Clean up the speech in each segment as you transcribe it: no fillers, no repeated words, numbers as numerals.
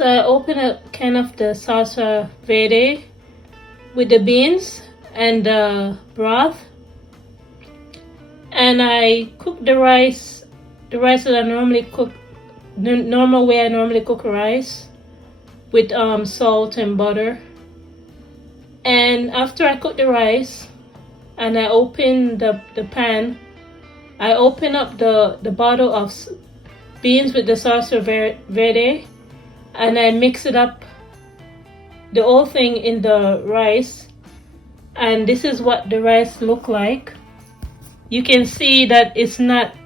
So I open a can of the salsa verde with the beans and the broth, and I cook the rice that I normally cook, the normal way I normally cook rice, with salt and butter. And after I cook the rice and I open the pan, I open up the bottle of beans with the salsa verde, and I mix it up, the whole thing, in the rice. And this is what the rice look like. You can see that it's not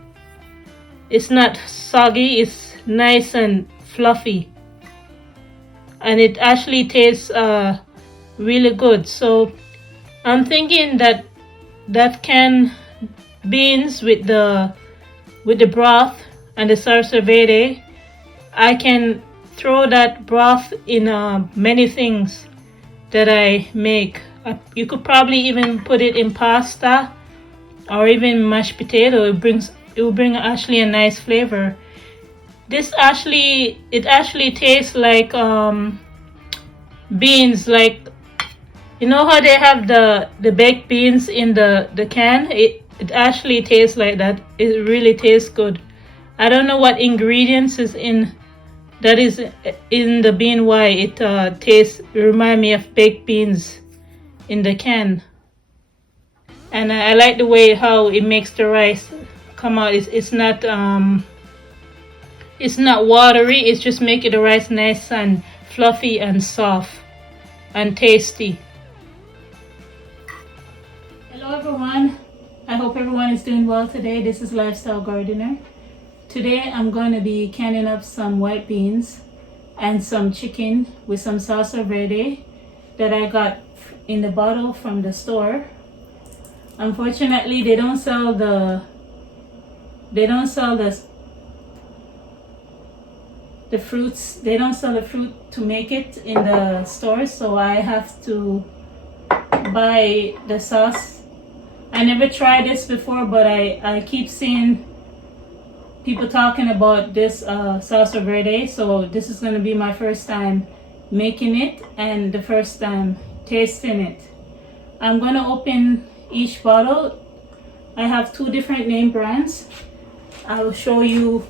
soggy, it's nice and fluffy, and it actually tastes really good. So I'm thinking that canned beans with the broth and the salsa verde, I can throw that broth in many things that I make. You could probably even put it in pasta or even mashed potato. It will bring actually a nice flavor. It actually tastes like beans, like, you know how they have the baked beans in the can? It actually tastes like that. It really tastes good. I don't know what ingredients is in the bean, why it remind me of baked beans in the can. And I like the way how it makes the rice come out. It's not watery. It's just making the rice nice and fluffy and soft and tasty. Hello everyone, I hope everyone is doing well today. This is Lifestyle Gardener. Today I'm going to be canning up some white beans and some chicken with some salsa verde that I got in the bottle from the store. Unfortunately, they don't sell the fruits. They don't sell the fruit to make it in the store, so I have to buy the sauce. I never tried this before, but I keep seeing people talking about this salsa verde, so this is going to be my first time making it and the first time tasting it. I'm going to open each bottle. I have 2 different name brands. I will show you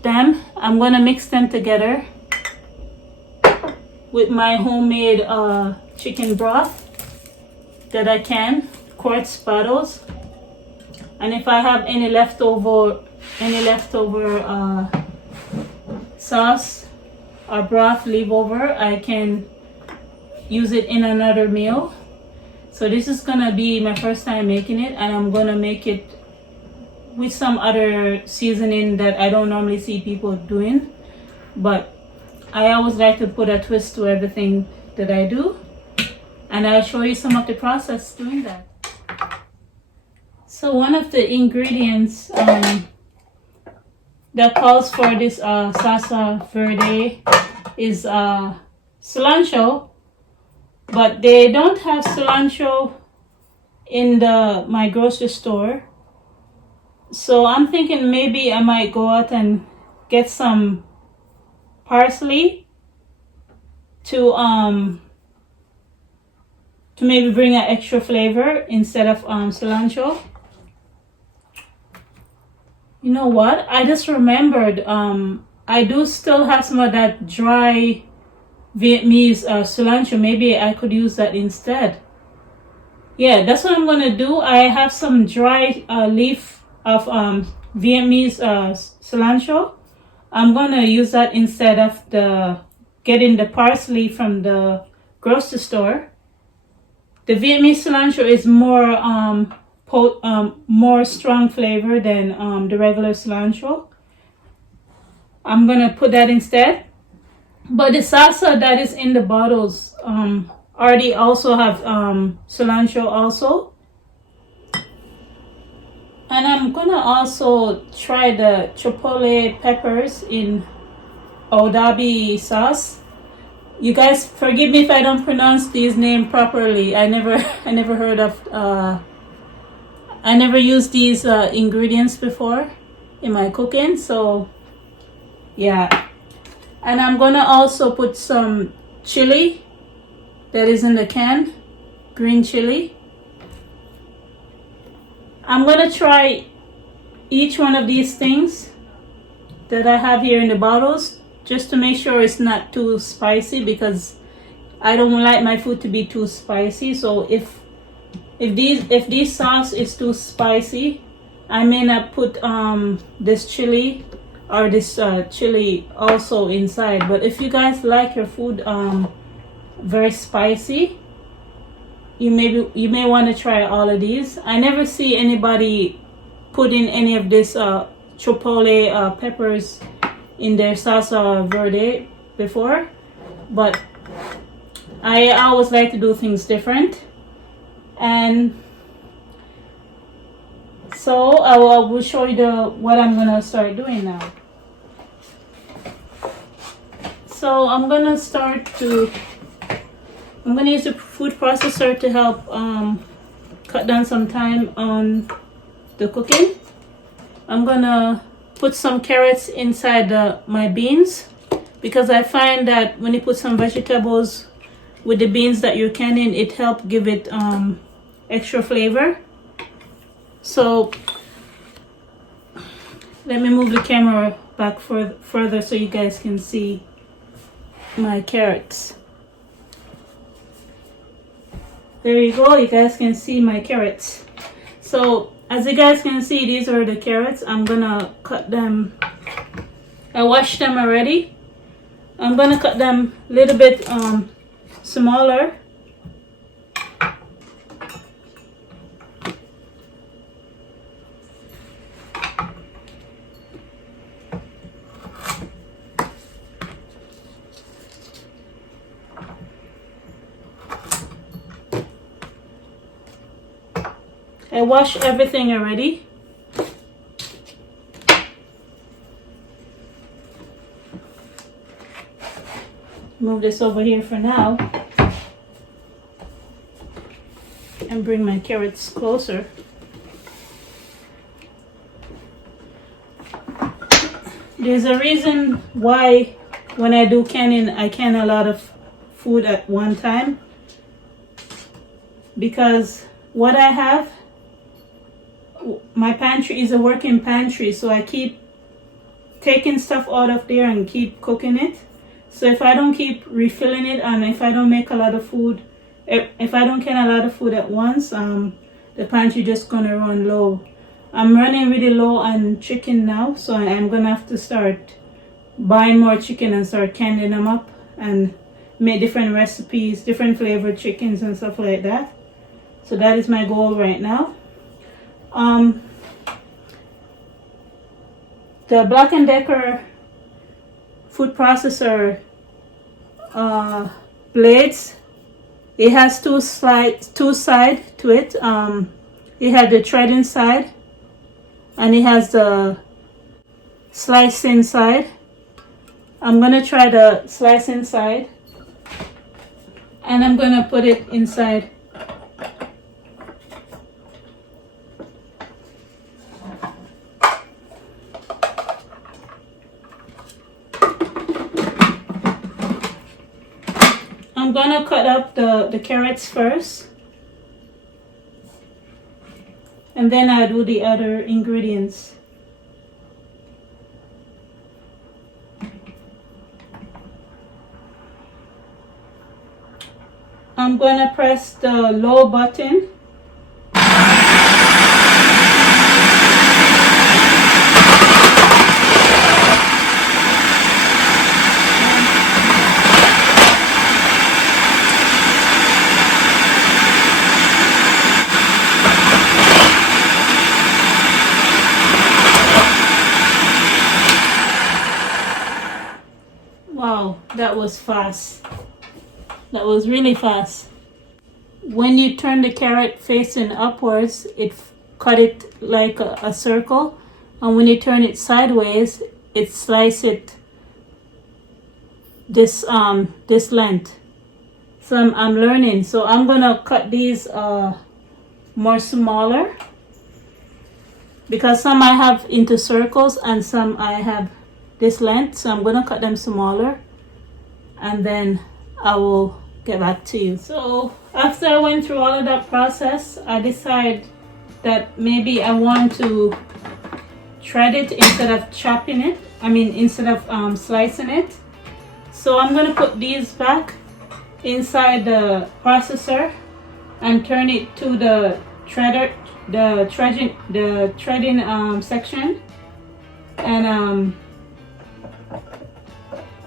them. I'm going to mix them together with my homemade chicken broth that I can, quartz bottles. And if I have any leftover sauce or broth leave over, I can use it in another meal. So this is gonna be my first time making it, and I'm gonna make it with some other seasoning that I don't normally see people doing, but I always like to put a twist to everything that I do, and I'll show you some of the process doing that. So one of the ingredients that calls for this salsa verde is cilantro, but they don't have cilantro in my grocery store. So I'm thinking maybe I might go out and get some parsley to maybe bring an extra flavor instead of cilantro. You know what? I just remembered I do still have some of that dry Vietnamese cilantro. Maybe I could use that instead. Yeah, that's what I'm gonna do. I have some dry leaf of Vietnamese cilantro. I'm gonna use that instead of getting the parsley from the grocery store. The Vietnamese cilantro is more strong flavor than the regular cilantro. I'm gonna put that instead. But the salsa that is in the bottles already also have cilantro also. And I'm gonna also try the chipotle peppers in Odabi sauce. You guys forgive me if I don't pronounce these names properly. I never used these ingredients before in my cooking, so yeah. And I'm gonna also put some chili that is in the can, green chili. I'm gonna try each one of these things that I have here in the bottles just to make sure it's not too spicy, because I don't like my food to be too spicy. So if this sauce is too spicy, I may not put this chili or this chili also inside. But if you guys like your food very spicy, you may want to try all of these. I never see anybody putting any of this chipotle peppers in their salsa verde before, but I always like to do things different. And so I will show you what I'm gonna start doing now. So I'm gonna use the food processor to help cut down some time on the cooking. I'm gonna put some carrots inside my beans, because I find that when you put some vegetables with the beans that you're canning, it helps give it extra flavor. So let me move the camera back further so you guys can see my carrots. There you go, you guys can see my carrots. So as you guys can see, these are the carrots. I'm gonna cut them. I washed them already. I'm gonna cut them a little bit smaller. I washed everything already. Move this over here for now and bring my carrots closer. There's a reason why when I do canning, I can a lot of food at one time, because what I have, my pantry is a working pantry, so I keep taking stuff out of there and keep cooking it. So if I don't keep refilling it, and if I don't make a lot of food, if I don't can a lot of food at once, the pantry just gonna run low. I'm running really low on chicken now, so I'm gonna have to start buying more chicken and start canning them up and make different recipes, different flavored chickens and stuff like that. So that is my goal right now. The Black & Decker food processor blades, it has two sides to it. It has the threading side and it has the slicing side. I'm gonna try the slicing side and I'm gonna put it inside. I'm gonna cut up the carrots first, and then I'll do the other ingredients. I'm gonna press the low button. Wow, that was fast. That was really fast. When you turn the carrot facing upwards, it cut it like a circle, and when you turn it sideways, it slice it this length. So I'm learning. So I'm gonna cut these more smaller, because some I have into circles and some I have this length, so I'm gonna cut them smaller and then I will get back to you. So after I went through all of that process, I decided that maybe I want to shred it instead of chopping it. Instead of slicing it. So I'm gonna put these back inside the processor and turn it to the shredder, the shredding section, and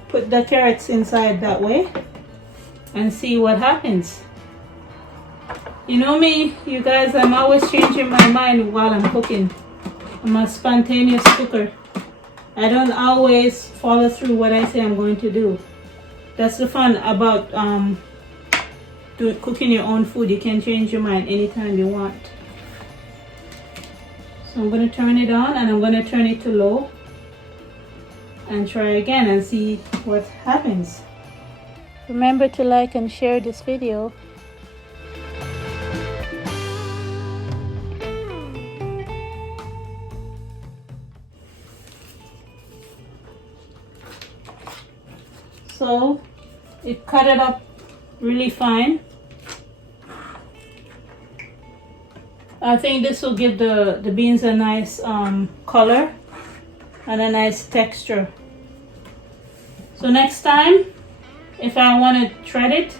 put the carrots inside that way and see what happens. You know me, you guys, I'm always changing my mind while I'm cooking. I'm a spontaneous cooker. I don't always follow through what I say I'm going to do. That's the fun about cooking your own food. You can change your mind anytime you want. So I'm going to turn it on and I'm going to turn it to low and try again and see what happens. Remember to like and share this video. So it cut it up really fine. I think this will give the beans a nice color and a nice texture. So next time, if I want to shred it,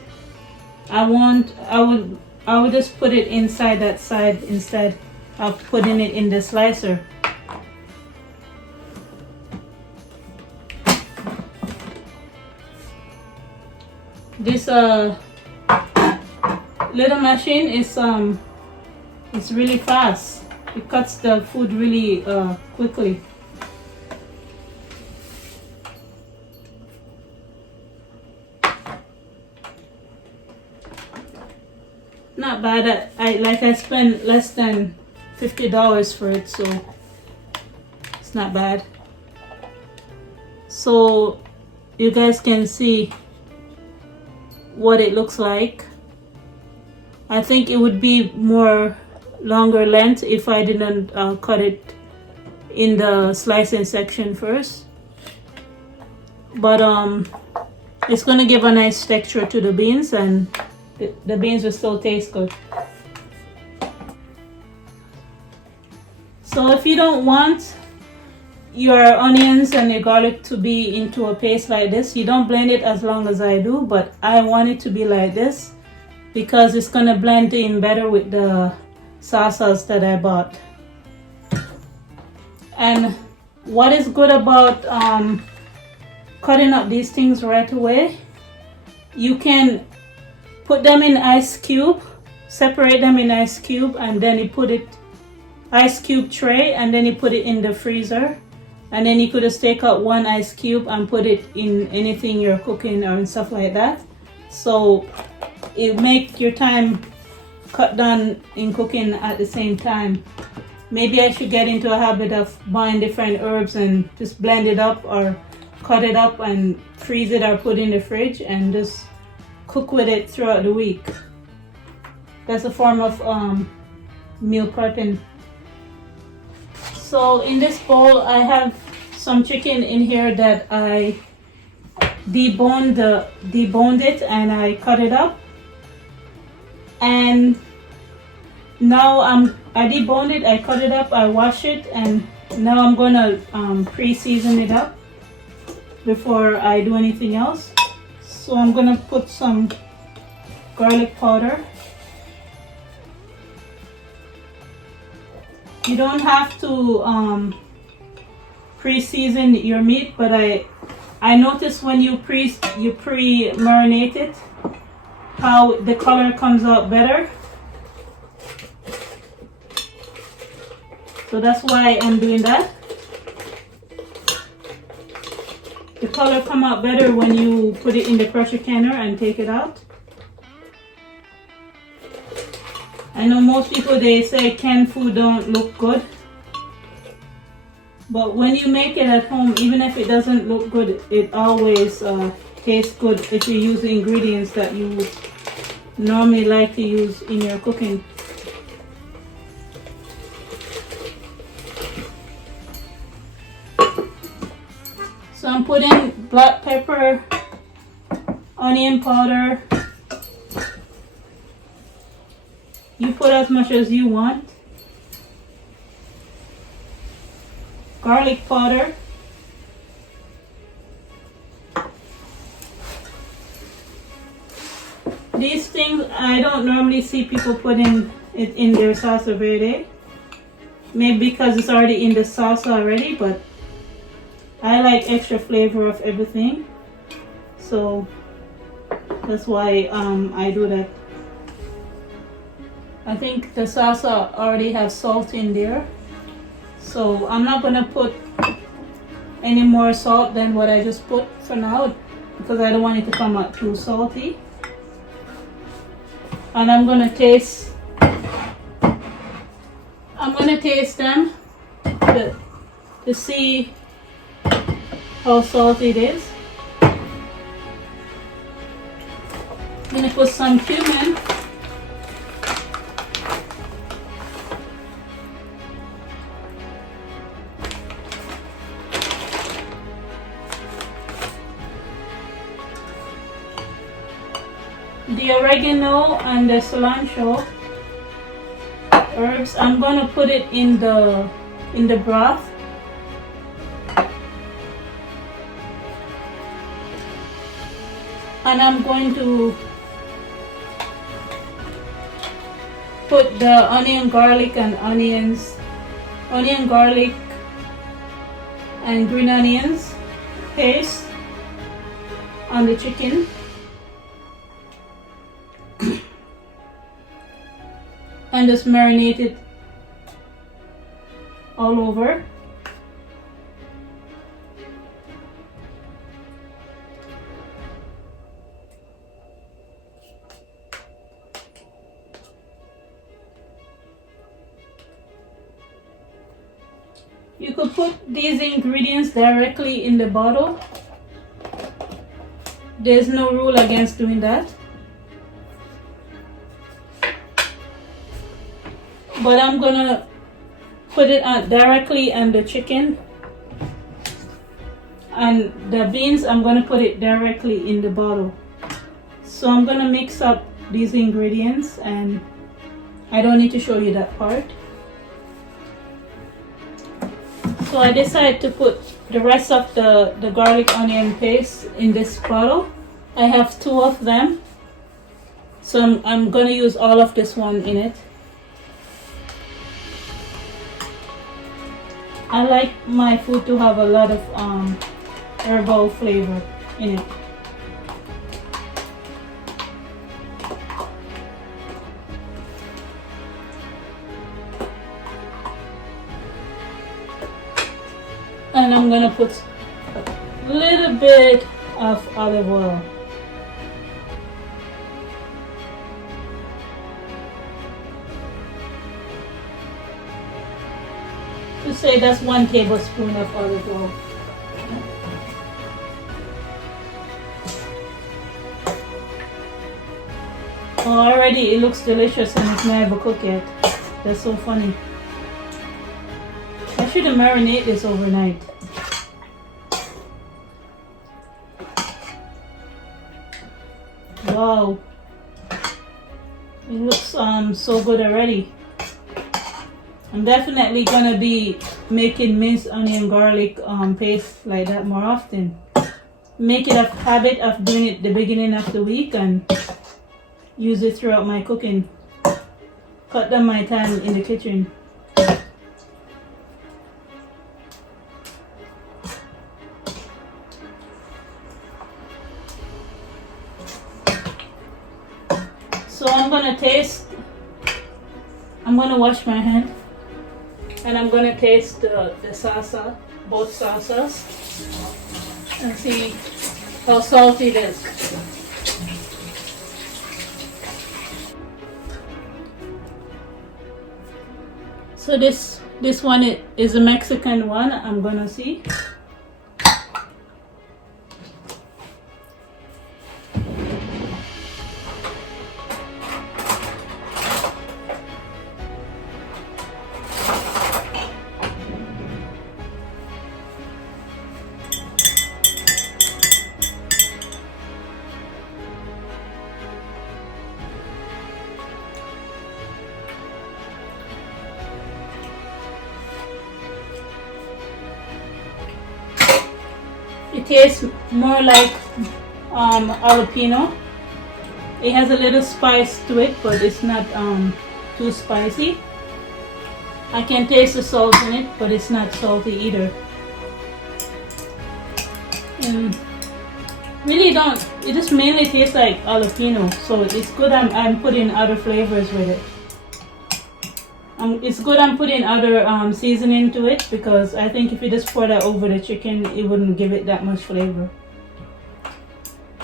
I would just put it inside that side instead of putting it in the slicer. This little machine is it's really fast. It cuts the food really quickly. Not bad. I spent less than $50 for it, so it's not bad. So you guys can see what it looks like. I think it would be more longer length if I didn't cut it in the slicing section first, but it's gonna give a nice texture to the beans, and the beans will still taste good. So if you don't want your onions and your garlic to be into a paste like this, you don't blend it as long as I do, but I want it to be like this because it's gonna blend in better with the salsas that I bought. And what is good about cutting up these things right away, you can put them in ice cube, separate them in ice cube, and then you put it ice cube tray, and then you put it in the freezer. And then you could just take out one ice cube and put it in anything you're cooking or stuff like that. So it makes your time cut down in cooking at the same time. Maybe I should get into a habit of buying different herbs and just blend it up or cut it up and freeze it or put it in the fridge and just cook with it throughout the week. That's a form of meal prepping. So in this bowl I have some chicken in here that I deboned it and I cut it up. And now I deboned it, I cut it up, I wash it, and now I'm gonna pre-season it up before I do anything else. So I'm gonna put some garlic powder. You don't have to pre-season your meat, but I notice when you pre-marinate it, how the color comes out better. So that's why I'm doing that. The color come out better when you put it in the pressure canner and take it out. I know most people, they say canned food don't look good, but when you make it at home, even if it doesn't look good, it always tastes good if you use the ingredients that you normally like to use in your cooking. I'm putting black pepper, onion powder. You put as much as you want. Garlic powder. These things, I don't normally see people putting it in their salsa verde. Maybe because it's already in the salsa already, but I like extra flavor of everything. So that's why I do that. I think the salsa already has salt in there. So I'm not gonna put any more salt than what I just put for now, because I don't want it to come out too salty. And I'm gonna taste them to see how salty it is. I'm gonna put some cumin. The oregano and the cilantro herbs, I'm gonna put it in the broth. And I'm going to put the onion, garlic and green onions paste on the chicken. And just marinate it all over. You could put these ingredients directly in the bottle. There's no rule against doing that. But I'm gonna put it directly on the chicken, and the beans I'm gonna put it directly in the bottle. So I'm gonna mix up these ingredients, and I don't need to show you that part. So I decided to put the rest of the garlic onion paste in this bottle. I have 2 of them, so I'm gonna use all of this one in it. I like my food to have a lot of herbal flavor in it. And I'm gonna put a little bit of olive oil. To say that's 1 tablespoon of olive oil. Oh, already it looks delicious and it's not even cooked yet. That's so funny. I should have marinated this overnight. Wow. It looks so good already. I'm definitely gonna be making minced onion garlic paste like that more often. Make it a habit of doing it the beginning of the week and use it throughout my cooking. Cut down my time in the kitchen. So I'm gonna wash my hand. And I'm gonna taste the salsa, both salsas, and see how salty it is. So this one is a Mexican one. I'm gonna see. It tastes more like jalapeno. It has a little spice to it, but it's not too spicy. I can taste the salt in it, but it's not salty either. And really don't, it just mainly tastes like jalapeno, so it's good I'm putting other flavors with it. It's good I'm putting other seasoning to it, because I think if you just pour that over the chicken, it wouldn't give it that much flavor.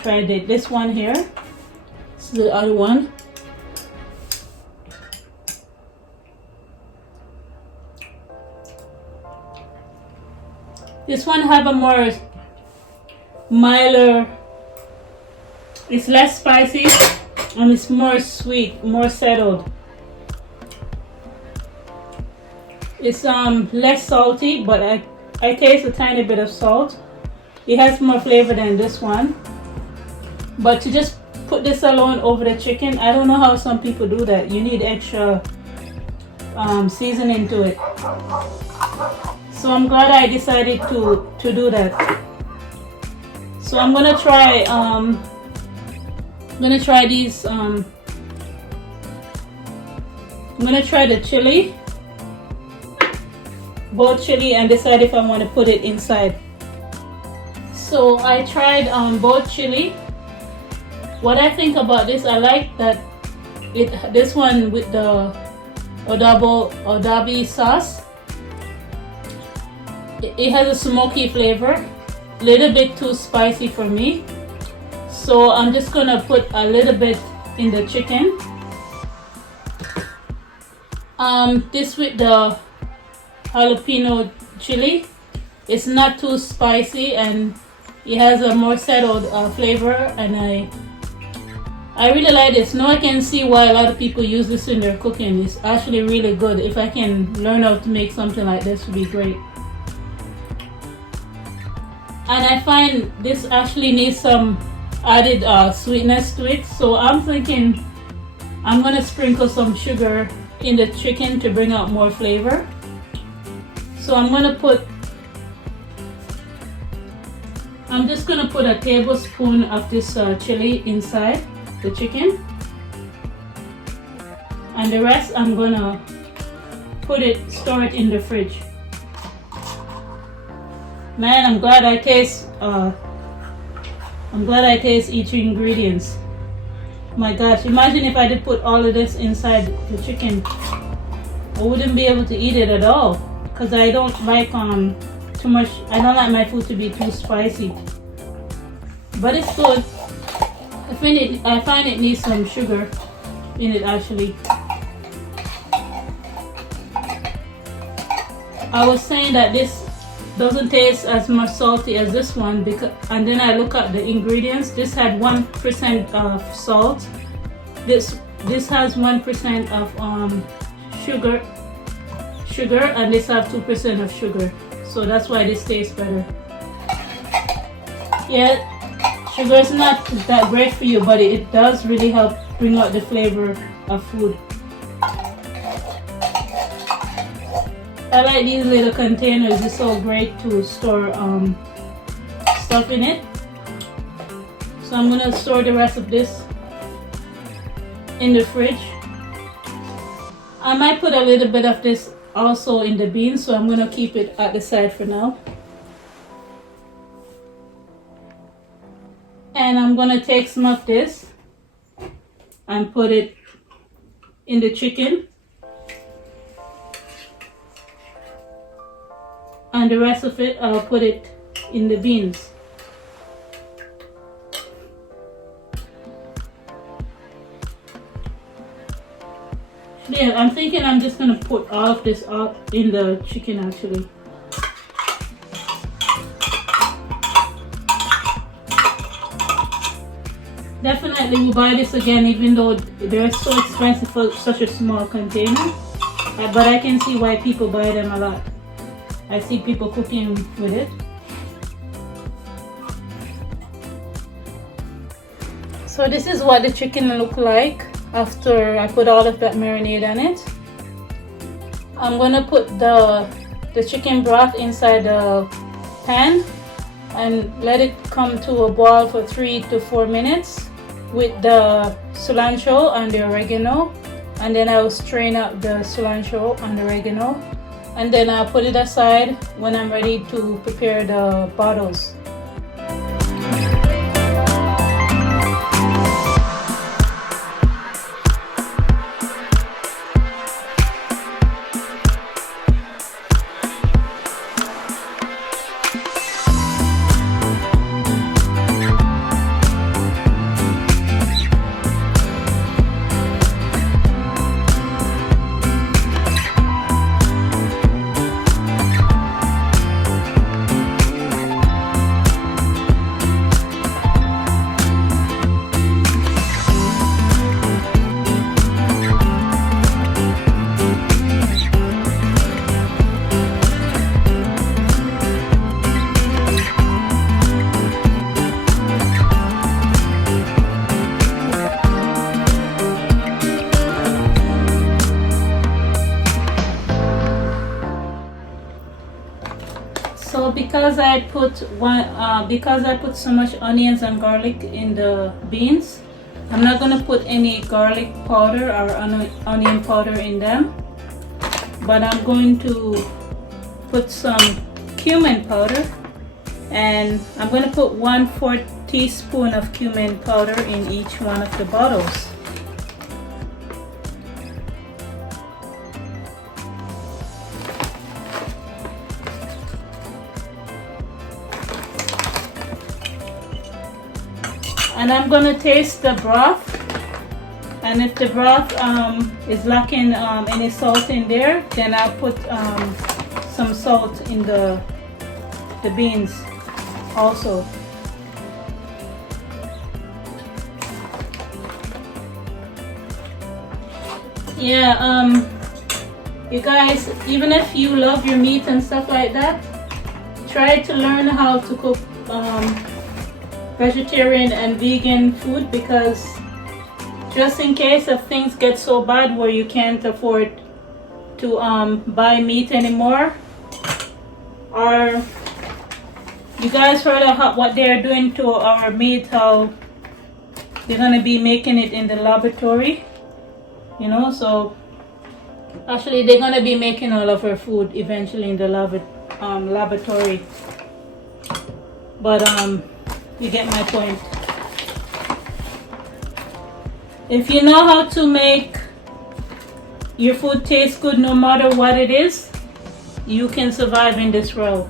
Try this one here. This is the other one. This one have a more milder, it's less spicy and it's more sweet, more settled. It's less salty, but I taste a tiny bit of salt. It has more flavor than this one. But to just put this alone over the chicken, I don't know how some people do that. You need extra seasoning to it. So I'm glad I decided to do that. So I'm gonna try these. I'm gonna try the chili, both chili, and decide if I want to put it inside. So I tried both chili. What I think about this, I like that this one with the adobo sauce. It has a smoky flavor, a little bit too spicy for me. So I'm just gonna put a little bit in the chicken. This with the jalapeno chili, it's not too spicy and it has a more settled flavor, and I really like this. Now I can see why a lot of people use this in their cooking. It's actually really good. If I can learn how to make something like this, would be great. And I find this actually needs some added sweetness to it. So I'm thinking I'm gonna sprinkle some sugar in the chicken to bring out more flavor. So I'm just gonna put a tablespoon of this chili inside the chicken, and the rest I'm gonna store it in the fridge. Man, I'm glad I taste each ingredients. My gosh, imagine if I did put all of this inside the chicken. I wouldn't be able to eat it at all, because I don't like too much. I don't like my food to be too spicy. But it's good. I find it needs some sugar in it actually. I was saying that this doesn't taste as much salty as this one, and then I look at the ingredients. This had 1% of salt. This has 1% of sugar, and this has 2% of sugar. So that's why this tastes better. Yeah, sugar is not that great for you, but it does really help bring out the flavor of food. I like these little containers. It's so great to store stuff in it. So I'm gonna store the rest of this in the fridge. I might put a little bit of this also in the beans, so I'm gonna keep it at the side for now. And I'm gonna take some of this and put it in the chicken. And the rest of it, I'll put it in the beans. Yeah, I'm thinking I'm just gonna put all of this out in the chicken actually. Definitely will buy this again, even though they're so expensive for such a small container. But I can see why people buy them a lot. I see people cooking with it. So this is what the chicken look like after I put all of that marinade on it. I'm gonna put the chicken broth inside the pan and let it come to a boil for 3 to 4 minutes with the cilantro and the oregano, and then I will strain out the cilantro and the oregano, and then I'll put it aside when I'm ready to prepare the bottles. So because I put so much onions and garlic in the beans, I'm not gonna put any garlic powder or onion powder in them, but I'm going to put some cumin powder, and I'm going to put 1/4 teaspoon of cumin powder in each one of the bottles. And I'm going to taste the broth, and if the broth is lacking any salt in there, then I'll put some salt in the beans also. Yeah, you guys, even if you love your meat and stuff like that, try to learn how to cook vegetarian and vegan food, because just in case if things get so bad where you can't afford to buy meat anymore, or you guys heard of what they're doing to our meat, how they're gonna be making it in the laboratory, you know, so actually they're gonna be making all of our food eventually in the laboratory, but you get my point. If you know how to make your food taste good no matter what it is, you can survive in this world.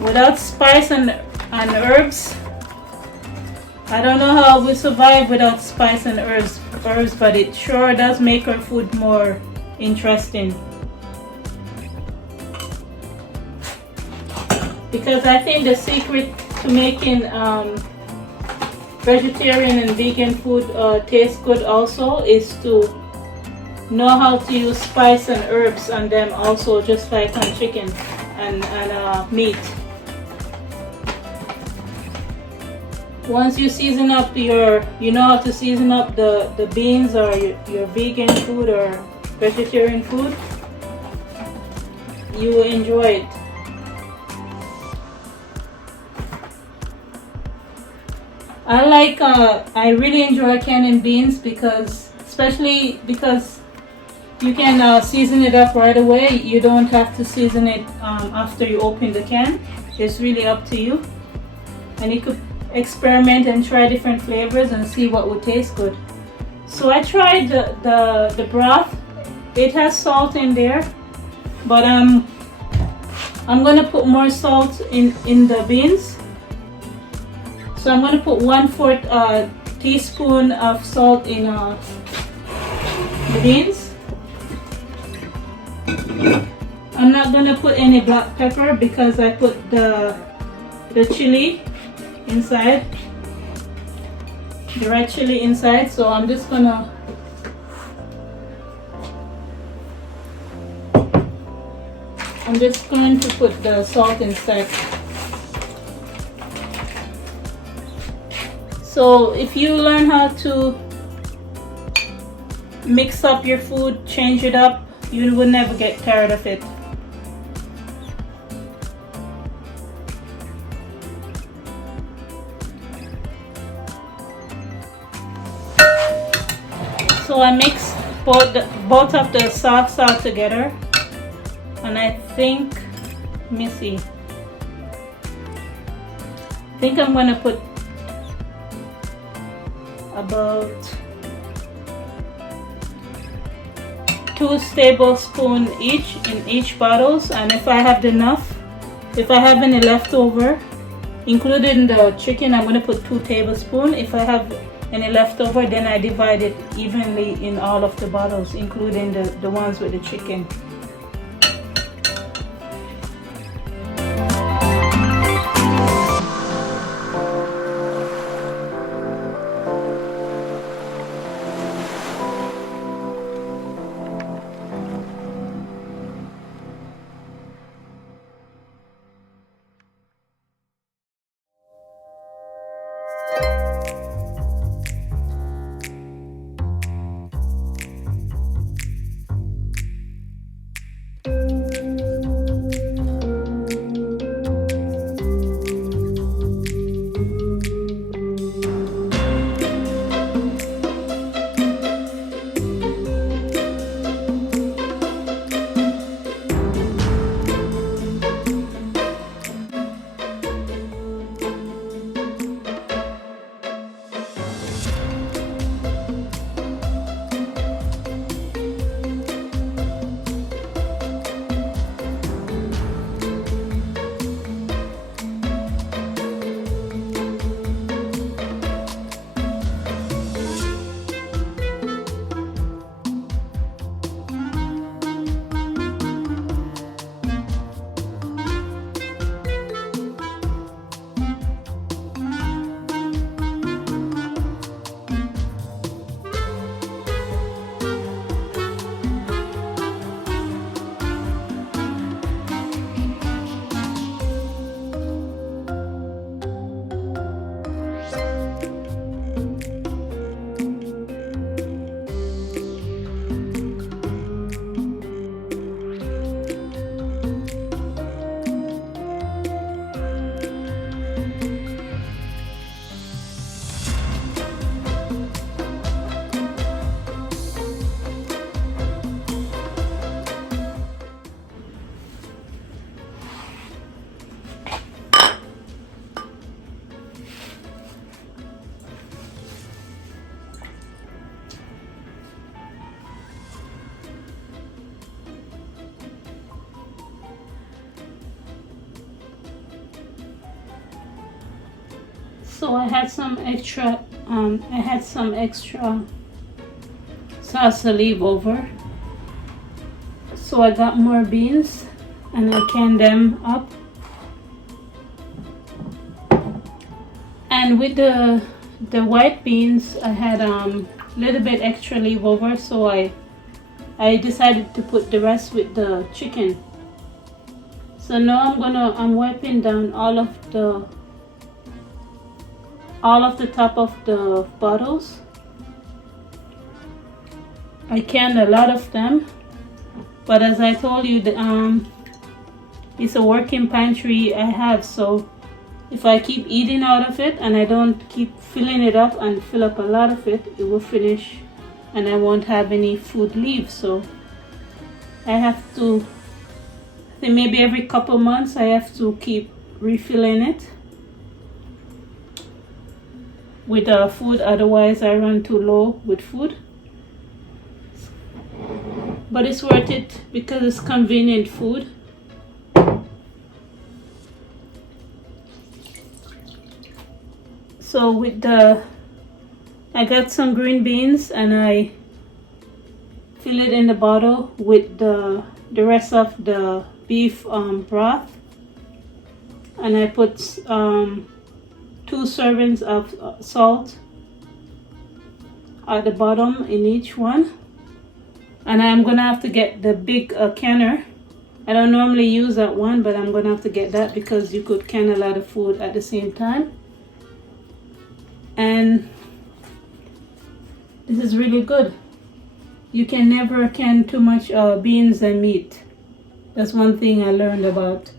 Without spice and herbs, I don't know how we survive without spice and herbs, but it sure does make our food more interesting. Because I think the secret to making vegetarian and vegan food taste good also is to know how to use spice and herbs on them also, just like on chicken and meat. Once you season up you know how to season up the beans or your vegan food or vegetarian food, you will enjoy it. I really enjoy canning beans, especially because you can season it up right away. You don't have to season it after you open the can. It's really up to you, and you could experiment and try different flavors and see what would taste good. So I tried the broth. It has salt in there, but I'm gonna put more salt in the beans. So I'm going to put 1/4 teaspoon of salt in the beans. I'm not going to put any black pepper because I put the chili inside, the red chili inside. So I'm just going to put the salt inside. So if you learn how to mix up your food, change it up, you will never get tired of it. So I mixed both of the salsa together, and I think, let me see, I think I'm gonna put about 2 tablespoons each in each bottles, and if I have enough, if I have any leftover, including the chicken, I'm gonna put 2 tablespoons. If I have any leftover, then I divide it evenly in all of the bottles, including the ones with the chicken. So I had some extra salsa leave over. So I got more beans and I canned them up. And with the white beans, I had a little bit extra leave over, so I decided to put the rest with the chicken. So now I'm wiping down all of the top of the bottles. I canned a lot of them, but as I told you, it's a working pantry I have, so if I keep eating out of it and I don't keep filling it up and fill up a lot of it, it will finish and I won't have any food leave. So I have to, I think maybe every couple months I have to keep refilling it with food, otherwise I run too low with food. But it's worth it because it's convenient food. So with I got some green beans and I fill it in the bottle with the rest of the beef broth, and I put 2 servings of salt at the bottom in each one. And I'm gonna have to get the big canner. I don't normally use that one, but I'm gonna have to get that because you could can a lot of food at the same time. And this is really good. You can never can too much beans and meat. That's one thing I learned about.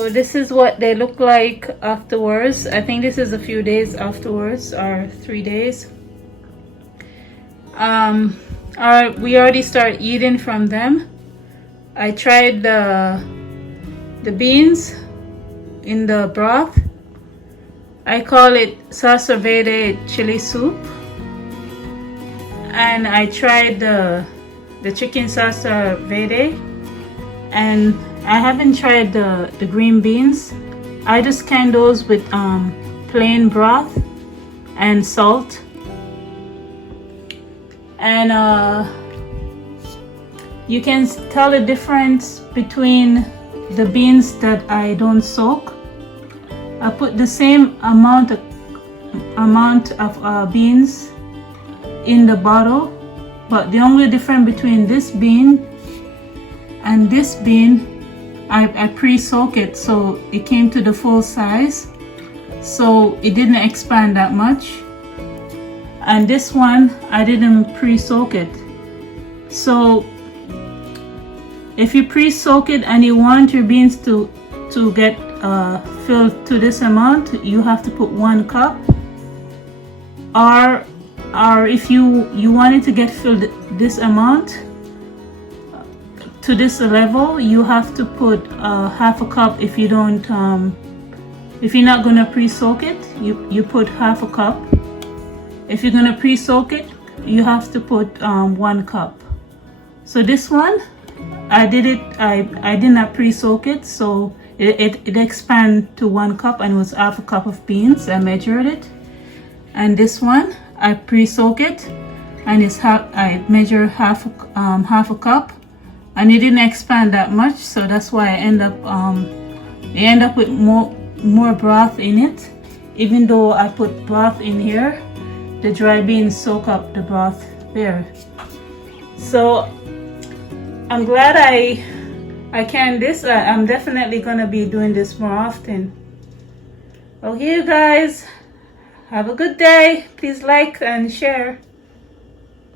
So this is what they look like afterwards. I think this is a few days afterwards, or 3 days. We already start eating from them. I tried the beans in the broth. I call it Salsa verde chili soup. And I tried the chicken salsa verde, and I haven't tried the green beans. I just can those with plain broth and salt. And you can tell the difference between the beans that I don't soak. I put the same amount of beans in the bottle, but the only difference between this bean and this bean, I pre-soak it, so it came to the full size, so it didn't expand that much. And this one, I didn't pre-soak it. So if you pre-soak it and you want your beans to get filled to this amount, you have to put 1 cup. Or if you wanted to get filled this amount to this level, you have to put half a cup. If you don't, if you're not gonna pre-soak it, you put half a cup. If you're gonna pre-soak it, you have to put 1 cup. So this one, I did not pre-soak it, so it expanded to 1 cup, and it was half a cup of beans. I measured it. And this one, I pre-soak it, and I measure half a cup, and it didn't expand that much, so that's why I end up with more broth in it. Even though I put broth in here, the dry beans soak up the broth there. So I'm glad I canned this. I'm definitely gonna be doing this more often. Okay, you guys, have a good day. Please like and share.